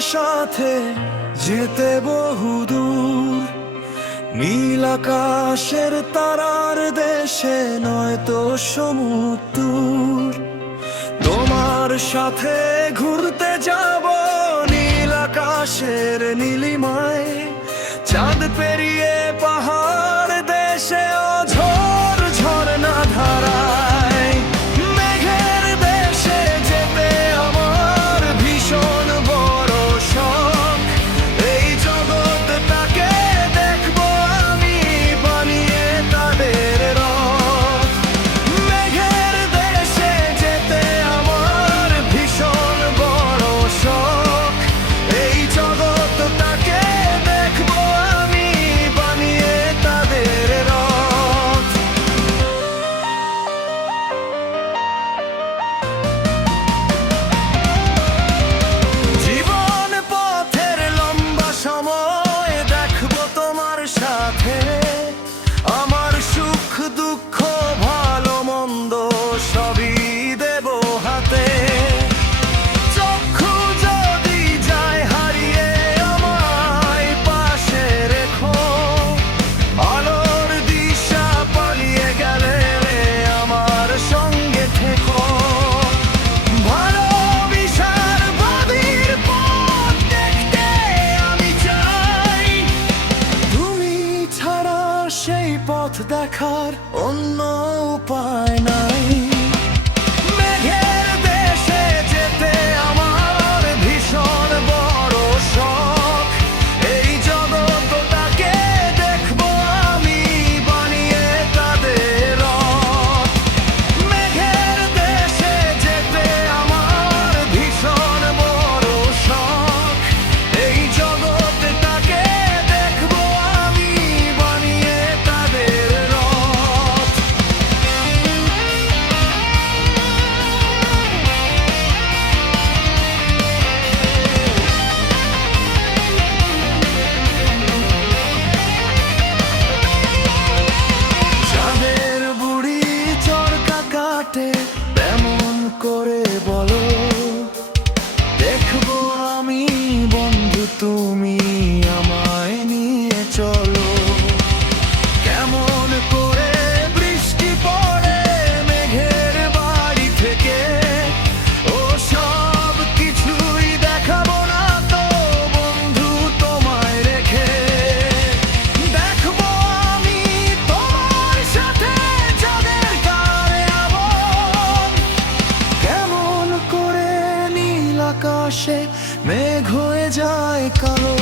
সাথে যেতে বহুদূর, নীল আকাশের তারার দেশে নয়তো সমুদ্র। তোমার সাথে ঘুরতে যাব নীল আকাশের নীলিমায়, চাঁদ পেরিয়ে পাহাড় দেশে অঝোর ঝরনা ধারায়। মেঘের দেশে যেতে আমার ভীষণ বড় শখ, এই জগৎটাকে দেখবো আমি বানিয়ে তাদের রথ। মেঘের দেশে যেতে আমার ভীষণ বড় শখ, এই জগৎটাকে দেখবো আমি বানিয়ে তাদের রথ। জীবন পথের লম্বা সময় দেখবো তোমার সাথে, আমার সুখ দুঃখ ভালো মন্দ সবই দেব হাতে। চক্ষু যদি যায় হারিয়ে আমায় পাশে রেখো, আলোর দিশা পালিয়ে গেলে আমার সঙ্গে থেকো। ভালোবাসার বাঁধের পথ দেখতে আমি চাই, তুমি ছাড়া সেই পথ দেখার অন্য উপায় নাই। মেঘের দেশে যেতে আমার ভীষণ বড় শখ, এই জগৎটাকে দেখবো আমি বানিয়ে তাদের রথ। মেঘের দেশে যেতে আমার ভীষণ বড় শখ, এই জগৎটাকে দেখবো আমি বানিয়ে তাদের রথ। চাঁদের বুড়ি চরকা কাটে তেমন করে বলো, দেখবো আমি বন্ধু তুমি আমায় নিয়ে চলো। কেমন করে বৃষ্টি পড়ে মেঘের বাড়ি থেকে, ও সব কিছুই দেখাবো না তো বন্ধু তোমায় রেখে। দেখবো আমি তোমার সাথে যাদের কারে আপন, কেমন করে নীল আকাশে মেঘ হয়ে যায় কালো।